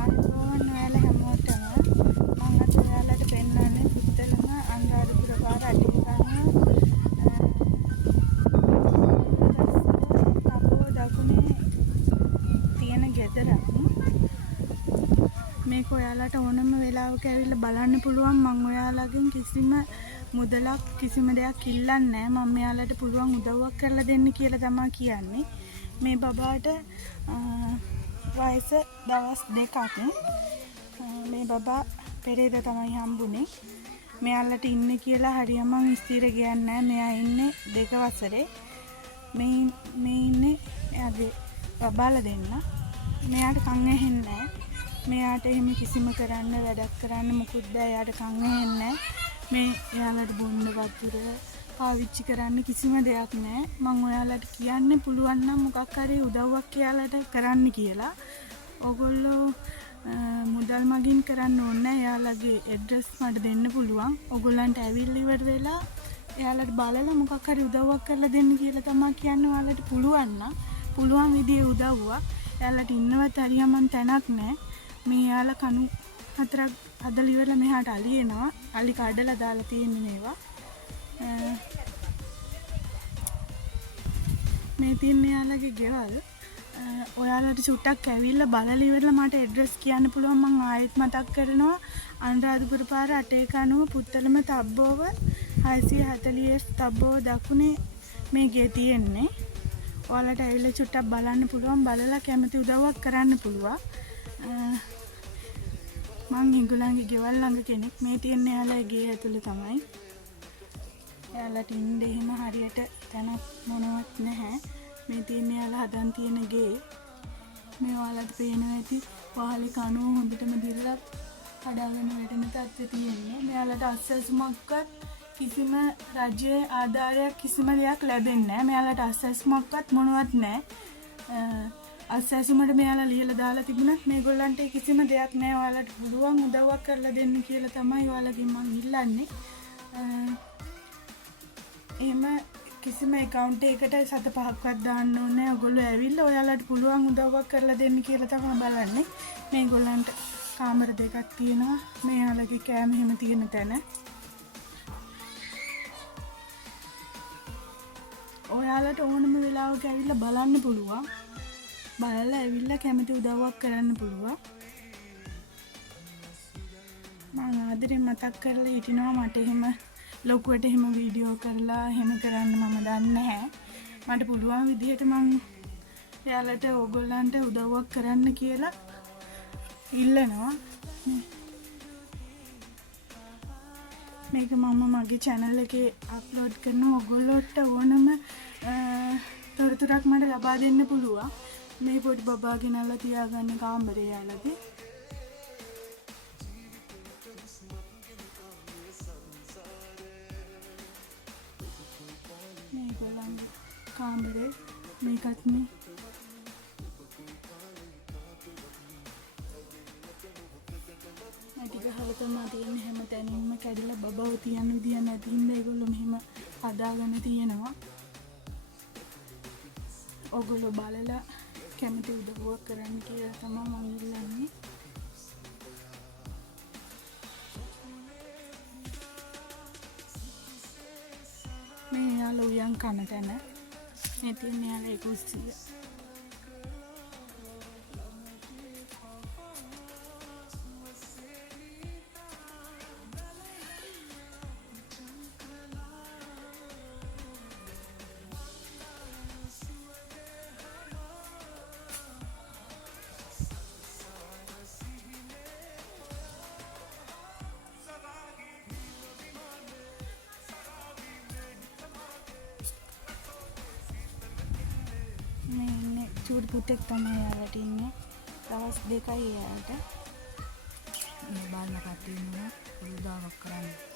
ආයුබෝවන් ඔයාලා හැමෝටම. මම අද ඔයාලට පෙන්නන්නේ පුත්තලම අනුරාධපුර පාර අටිගාන කපුව දකුණේ තියෙන ගෙදරක්. මේක ඔයාලට ඕනම වෙලාවක ඇවිල්ලා බලන්න පුළුවන්. මම ඔයාලගෙන් කිසිම මුදලක් කිසිම දෙයක් ඉල්ලන්නේ නැහැ. මම එයාලට පුළුවන් උදව්වක් කරලා දෙන්න කියලා තමයි කියන්නේ. මේ බබාට වයස දවස් 2ක්. මේ බබා පෙරේද තමයි හම්බුනේ. මෙයාලට ඉන්නේ කියලා හරියම ස්ථිර කියන්නේ නැහැ. මෙයා ඉන්නේ 2 වසරේ. මේ ඉන්නේ එයාගේ බබාලා දෙන්න. මෙයාට කන් ඇහෙන්නේ නැහැ. මෙයාට එහෙම කිසිම කරන්න වැඩක් කරන්න මොකුත් බෑ. එයාට කන් ඇහෙන්නේ නැහැ. මේ එයාලට බොන්න වතුර පාවිච්චි කරන්න කිසිම දෙයක් නැහැ. මම ඔයාලට කියන්න පුළුවන් නම් මොකක් හරි උදව්වක් එයාලට කරන්න කියලා. ඔයගොල්ලෝ මුදල් මගින් කරන්න ඕනේ නැහැ. එයාලගේ ඇඩ්‍රස් මට දෙන්න පුළුවන්. ඔයගොල්ලන්ට ඇවිල්ලා ඉවර වෙලා එයාලට බලලා මොකක් හරි උදව්වක් කරලා දෙන්න කියලා තමයි කියන්නේ. ඔයාලට පුළුවන් නම් පුළුවන් විදිහේ උදව්වක්. එයාලට ඉන්නවත් හරියම තැනක් නැහැ. මේ එයාලා කණු 4ක් අදලා ඉවරලා මෙහාට අලියනවා. අලි කඩලා දාලා තියෙන්නේ මේවා. මේ තියෙන යාළුවගේ ගෙවල්. ඔයාලට චුට්ටක් ඇවිල්ලා බලලා ඉවරලා මට ඇඩ්‍රස් කියන්න පුළුවන්. මම ආයෙත් මතක් කරනවා. අනුරාධපුර පාර 890 පුත්තලම තබ්බෝව 640 තබ්බෝව දකුණේ මේ ගේ තියෙන්නේ. ඔයාලට ඇවිල්ලා චුට්ටක් බලන්න පුළුවන්. බලලා කැමති උදව්වක් කරන්න පුළුවන්. මං හිඟුලන්ගේ ගෙවල් ළඟ කෙනෙක්. මේ තියෙන යාළුවගේ ගේ ඇතුළේ තමයි. එයාලට ඉන්න එහෙම හරියට තැනක් මොනවත් නැහැ. මේ තියෙන යාලා හදන් තියෙන ගේ. මේ ඔයාලට පේනවා ඇති පහලේ කණුව හොඳටම දිරලා කඩාගෙන වැටෙන තත්ත්වයේ තියෙන්නේ. මෙයාලට අස්සසුමක්වත් කිසිම රජයේ ආධාරයක් කිසිම දෙයක් ලැබෙන්නේ නැහැ. මෙයාලට අස්සසුමක්වත් මොනවත් නැහැ. අස්සසුමට මෙයාලා ලියලා දාලා තිබුණත් මේගොල්ලන්ට කිසිම දෙයක් නැහැ. ඔයාලට පුළුවන් උදව්වක් කරලා දෙන්න කියලා තමයි ඔයාලගෙන් මම ඉල්ලන්නේ. එහෙම කිසිම account එකකට 7-5ක්වත් දාන්න ඕනේ නැහැ. ඔයගොල්ලෝ ඇවිල්ලා ඔයාලට පුළුවන් උදව්වක් කරලා දෙන්න කියලා තමයි බලන්නේ. මේගොල්ලන්ට කාමර 2ක් තියෙනවා. මෙයාලගේ කෑම එහෙම තියෙන තැන. ඔයාලට ඕනම වෙලාවක ඇවිල්ලා බලන්න පුළුවන්. බලලා ඇවිල්ලා කැමති උදව්වක් කරන්න පුළුවන්. මම ආදරෙන් මතක් කරලා හිටිනවා මට එහෙම ලොකුවට එහෙම වීඩියෝ කරලා එහෙම කරන්න මම දන්නේ නැහැ. මට පුළුවන් විදිහට මම එයාලට ඕගොල්ලන්ට උදව්වක් කරන්න කියලා ඉල්ලනවා. මේක මම මගේ channel එකේ අප්ලෝඩ් කරන ඔයගොල්ලොන්ට ඕනම තොරතුරක් මට ලබා දෙන්න පුළුවන්. මේ පොඩි බබා ගෙනල්ලා තියාගන්න කාමරේ යාළුවගේ. මේගොල්ලන්ගේ කාමරේ මේකත් නේ. ටික හල තමයි තියෙන්නේ. හැම තැනින්ම කැඩිලා බබව තියන්න විදිය නැති හින්දා ඒගොල්ලෝ මෙහෙම හදාගෙන තියෙනවා. ඔයගොල්ලෝ බලලා කැමති උදව්වක් කරන්න කියලා තමයි මම ඉල්ලන්නේ. මේ යාළුවා උයන් කන තැන. මේ තියෙන යාළුවා කුස්සිය. මේ ඉන්නේ චූටි පුතෙක් තමයි යාළුවට ඉන්නේ. දවස් 2යි යාළුවට. මේ බාලන කට්ටිය ඉන්නවා. උදාවක් කරන්නේ.